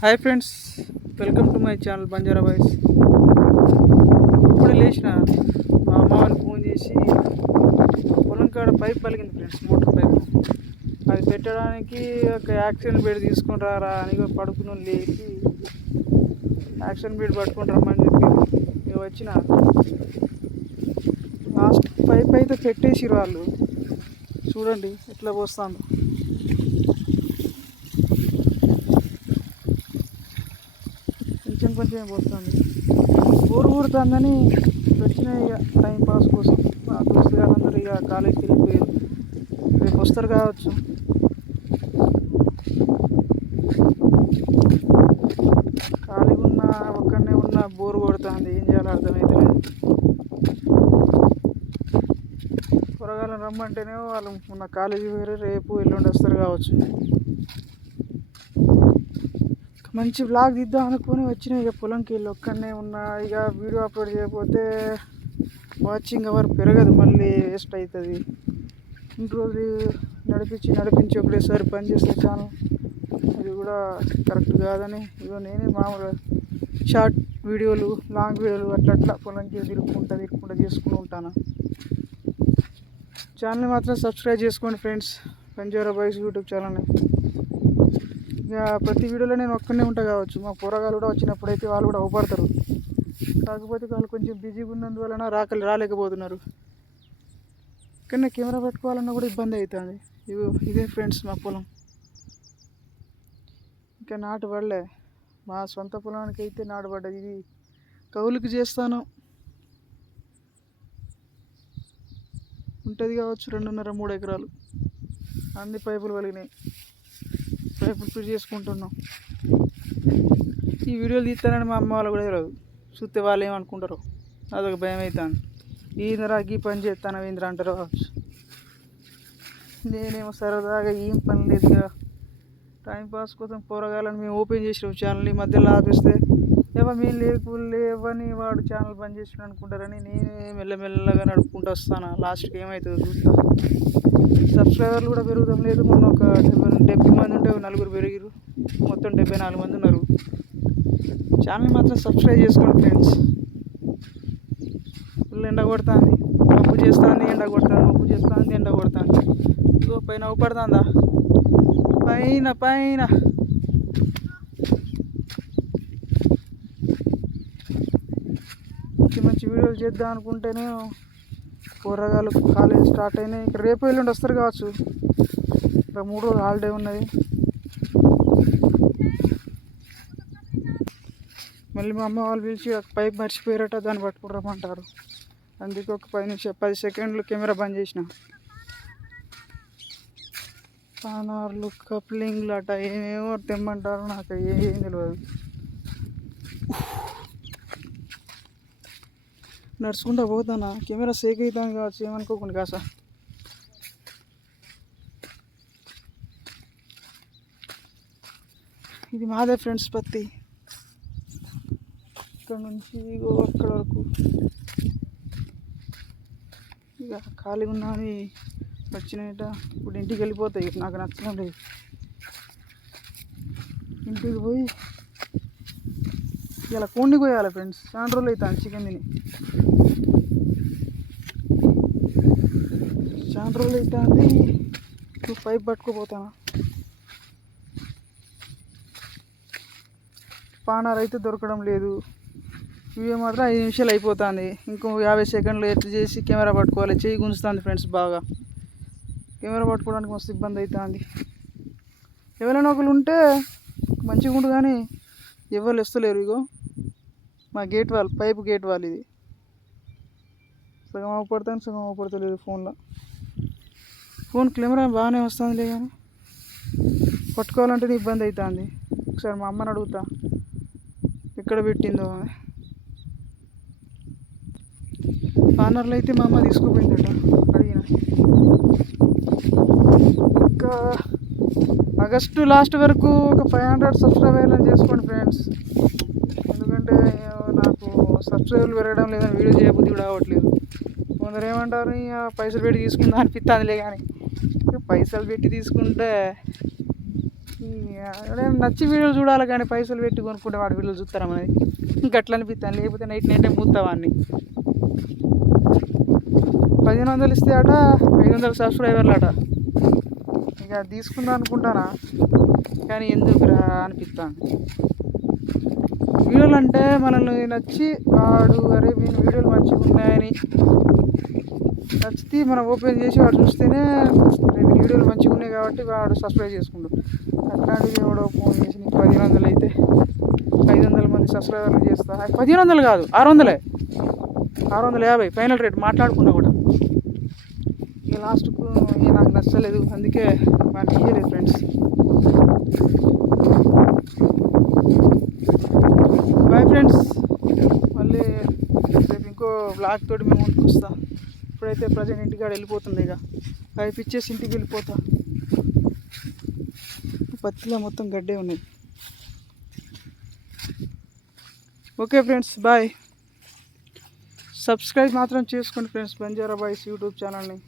Hi friends, welcome to my channel Banjara boys. ఇప్పుడు లేచిన మా అమ్మ వాళ్ళు ఫోన్ చేసి పొలం కాడ పైప్ పలిగింది ఫ్రెండ్స్, మోటార్ పైప్. అది పెట్టడానికి ఒక యాక్సిడెంట్ బెడ్ తీసుకొని రారా అని పడుకుని లేచి యాక్సిడెంట్ బెడ్ పట్టుకొని రమ్మని చెప్పి ఇక వచ్చిన. లాస్ట్ పైప్ అయితే పెట్టేసి వాళ్ళు చూడండి ఎట్లా పోస్తాను. కొంచెం పోతుంది, ఊరు ఊరుతుందని వచ్చిన ఇక టైం పాస్ కోసం. మా దోస్తు గారందరూ ఇక కాలేజీకి వెళ్ళిపోయారు, రేపు వస్తారు కావచ్చు. ఖాళీగా ఉన్న ఒక్కడనే ఉన్న బోరు కొడుతుంది, ఏం చేయాలో అర్థమవుతలేదు. కూరగాయలను రమ్మంటేనే వాళ్ళు మొన్న కాలేజీ పోయారు, రేపు ఎల్లుండి వస్తారు కావచ్చు. మంచి బ్లాగ్ తీద్దాం అనుకుని వచ్చిన. ఇక పొలంకి వెళ్ళి ఒక్కడనే ఉన్నా. ఇక వీడియో అప్లోడ్ చేయకపోతే వాచింగ్ అవర్ పెరగదు, మళ్ళీ వేస్ట్ అవుతుంది. ఇన్ని రోజులు నడిపించి ఒకటేసారి పని చేస్తే ఛానల్ అది కూడా కరెక్ట్ కాదని ఇగో నేనే మామూలుగా షార్ట్ వీడియోలు, లాంగ్ వీడియోలు అట్లా పొలంకి తిరుగుకుంటా చేసుకుంటూ ఉంటాను. ఛానల్ని మాత్రం సబ్స్క్రైబ్ చేసుకోండి ఫ్రెండ్స్, బంజారా బాయ్స్ యూట్యూబ్ ఛానల్ని. ఇక ప్రతి వీడియోలో నేను ఒక్కనే ఉంటా కావచ్చు. మా పోరగాళ్ళు కూడా వచ్చినప్పుడు అయితే వాళ్ళు కూడా అవపడతారు, కాకపోతే వాళ్ళు కొంచెం బిజీగా ఉన్నందువలన రాలేకపోతున్నారు. కానీ కెమెరా పట్టుకోవాలన్నా కూడా ఇబ్బంది అవుతుంది. ఇదే ఫ్రెండ్స్ మా పొలం. ఇంకా నాటు పడలే, మా సొంత పొలానికి అయితే నాటు పడ్డది. ఇది కౌలుకి చేస్తాను, ఉంటుంది కావచ్చు 2.5-3 ఎకరాలు. అన్ని పైపులు వెలిగినాయి, పైపులు ఫిట్ చేసుకుంటున్నాం. ఈ వీడియోలు తీస్తానని మా అమ్మ వాళ్ళు కూడా తెలియదు, చూస్తే వాళ్ళు ఏమనుకుంటారో అదొక భయం అవుతుంది. ఈంద్రా ఈ పని చేస్తాను ఏంద్రా అంటారో కావచ్చు. నేనేమో సరదాగా ఏం పని లేదు కదా, టైంపాస్ కోసం పోరగాలని మేము ఓపెన్ చేసినాం ఛానల్. ఈ మధ్యలో ఆపిస్తే మేము లేవని వాడు ఛానల్ బంద్ చేసిన అనుకుంటారని నేనే మెల్లమెల్లగా నడుపుకుంటూ వస్తాను. లాస్ట్కి ఏమవుతుందో చూస్తా. సబ్స్క్రైబర్లు కూడా పెరుగుతాం లేదు. మొన్న ఒక 70 మంది ఉంటే 4 పెరిగిరు, మొత్తం 74 మంది ఉన్నారు. ఛానల్ మాత్రం సబ్స్క్రైబ్ చేసుకోండి ఫ్రెండ్స్. ఫుల్ ఎండ కొడుతుంది, మబ్బు చేస్తుంది, ఎండ కొడుతుంది. ఇగో పైన ఊపడుతుందా, పైన మంచి వీడియోలు చేద్దాం అనుకుంటేనే కూరగాయలు కాలేజ్ స్టార్ట్ అయినాయి. ఇక్కడ రేపు ఎల్లుండి వస్తారు కావచ్చు. ఇక్కడ 3 రోజులు హాలిడే ఉన్నది. మళ్ళీ మా అమ్మ వాళ్ళు పిలిచి పైప్ మర్చిపోయారట, దాన్ని పట్టుకుంటామంటారు. అందుకే ఒక 10 సెకండ్లు కెమెరా బంద్ చేసిన. పానార్లు, కప్లింగ్లు అట ఏమేమో తెమ్మంటారు, నాకు ఏం తెలియదు. నడుచుకుంటా పోతానా, కెమెరా సేక్ అవుతాను కావచ్చు, ఏమనుకోకుండా కాసా. ఇది మాదే ఫ్రెండ్స్ పత్తి, ఇక్కడ నుంచి అక్కడ వరకు. ఇక ఖాళీగా ఉన్నా అని వచ్చినాయట. ఇప్పుడు ఇంటికి వెళ్ళిపోతాయి, నాకు నచ్చలేదు. ఇంటికి పోయి ఇలా కోడిని కోయాలి ఫ్రెండ్స్. చాలా రోజులు అవుతాను చికెన్ తిని, చాలా రోజులు అవుతుంది. నువ్వు పైప్ పట్టుకుపోతాను. పానార్ అయితే దొరకడం లేదు. వీడియో మాత్రం 5 నిమిషాలు అయిపోతుంది. ఇంకో 50 సెకండ్లు ఎట్లా చేసి కెమెరా పట్టుకోవాలి. చెయ్యి గుంజుతుంది ఫ్రెండ్స్ బాగా. కెమెరా పట్టుకోవడానికి మస్తు ఇబ్బంది అవుతుంది. ఎవరైనా ఒకరు ఉంటే మంచిగా ఉండు, కానీ ఎవరు వస్తలేరు. ఇగో మా gate wall, pipe gate wall ఇది. సగం అవపడతాను, సగం అవపడతలేదు. ఫోన్ కెమెరా బాగానే వస్తుందిలే, కానీ పట్టుకోవాలంటేనే ఇబ్బంది అవుతుంది. ఒకసారి మా అమ్మని అడుగుతా ఎక్కడ పెట్టిందో. పార్నర్లో అయితే మా అమ్మ తీసుకుపోయిందట, అడిగిన. ఇంకా ఆగస్టు లాస్ట్ వరకు ఒక 500 సబ్స్క్రైబర్లను చేసుకోండి ఫ్రెండ్స్. ఎందుకంటే నాకు సబ్స్క్రైబర్లు పెరగడం లేదని వీడియో చేయబుద్ధి కూడా అవ్వట్లేదు. కొందరు ఏమంటారు, ఇక పైసలు పెట్టి తీసుకుందా అనిపిస్తుందిలే, కానీ పైసలు పెట్టి తీసుకుంటే నచ్చి వీడియోలు చూడాలి కానీ పైసలు పెట్టి కొనుక్కుంటే వాడు వీడియోలు చూస్తారా మనది ఇంకా అట్లా అనిపిస్తాను. లేకపోతే నైట్ నైటే మూస్తావాన్ని 1500 ఇస్తే అట 500 సబ్స్క్రైబర్లు అట. ఇక తీసుకుందాం అనుకుంటానా కానీ ఎందుకురా అనిపిస్తాను. వీడియోలు అంటే మనల్ని నచ్చి వాడు అరే వీని వీడియోలు మంచిగా ఉన్నాయని నచ్చితే మనం ఓపెన్ చేసి వాడు చూస్తేనే వీని వీడియోలు మంచిగా ఉన్నాయి కాబట్టి వాడు సబ్స్క్రైబ్ చేసుకుంటాడు. అట్లాంటివి ఎవడో ఫోన్ చేసి నీకు 1500 అయితే 500 మంది సబ్స్క్రైబర్లు చేస్తా. 1500 కాదు 600, 650 ఫైనల్ రేట్ మాట్లాడుకున్నా కూడా. ఇక లాస్ట్కు ఇక నాకు నచ్చలేదు అందుకే వాడిని ఇయ్యలేదు ఫ్రెండ్స్. బాయ్ ఫ్రెండ్స్, మళ్ళీ రేపు ఇంకో బ్లాగ్ తోటి మేము ముందుకు వస్తా. ఇప్పుడైతే ప్రజెంట్ ఇంటికాడ వెళ్ళిపోతుంది. ఇక పైప్ ఇచ్చేసి ఇంటికి వెళ్ళిపోతా. పత్తిలో మొత్తం గడ్డే ఉన్నది. Okay friends, bye. సబ్స్క్రైబ్ మాత్రం చేసుకోండి ఫ్రెండ్స్ బంజారా బాయ్స్ యూట్యూబ్ ఛానల్ని.